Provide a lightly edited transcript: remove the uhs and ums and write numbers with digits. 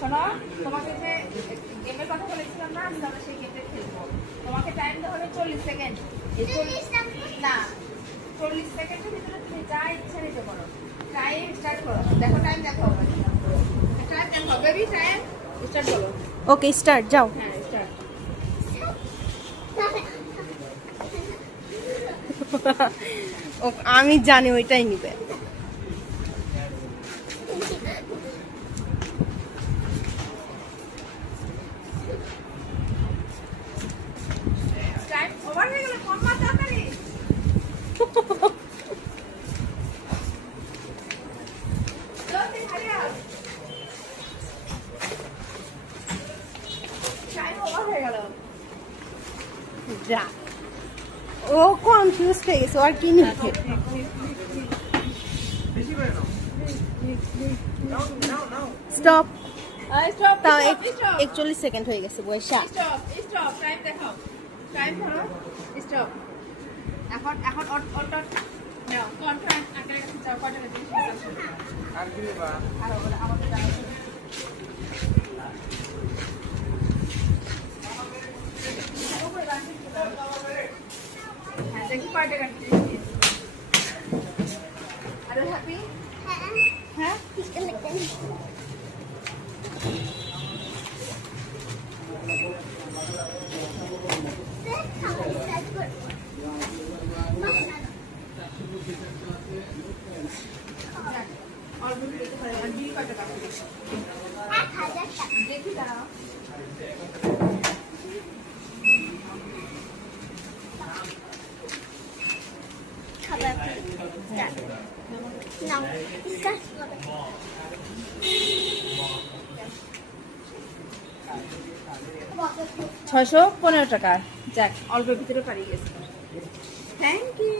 শোনো, তোমাকে যে গেমের কথা বলেছিলাম না, আমরা সেই গেমটা খেলবো। তোমাকে টাইম দেওয়া হবে 40 সেকেন্ড। না, 40 সেকেন্ডের ভিতরে তুমি যা ইচ্ছা নিতে পারো। টাইম স্টার্ট করো। দেখো টাইম দেখো। টাইম দেখো বেবি, টাইম স্টার্ট করো। ওকে স্টার্ট, যাও। হ্যাঁ স্টার্ট। আমি জানি ওইটাই নিবে। টাইম ওভার হয়ে গেল, কম মাত্রা তাড়াতাড়ি। জলদি হারি আপ। টাইম ওভার হয়ে গেল। যা, ও কনফিউজ হয়ে গেছে, আর কি নিবে। স্টপ। স্টপ। তাও 41 সেকেন্ড হয়ে গেছে বৈশা। স্টপ স্টপ, টাইম দেখাও। টাইম ধরো, স্টপ। এখন এখন অটো নাও, কনফারেন্স আগে যাও, কয়টা দিন আর কি বা আর আমাদের জানা হ্যাঁ, দেখি কয়টা কাটতে। আর হ্যাপি? হ্যাঁ, দেখি দাঁড়াও। খাবার নাও, স্টার্ট করো। 615 টাকা। যাক, অল্পের ভিতরে পারি গেছে। Thank you.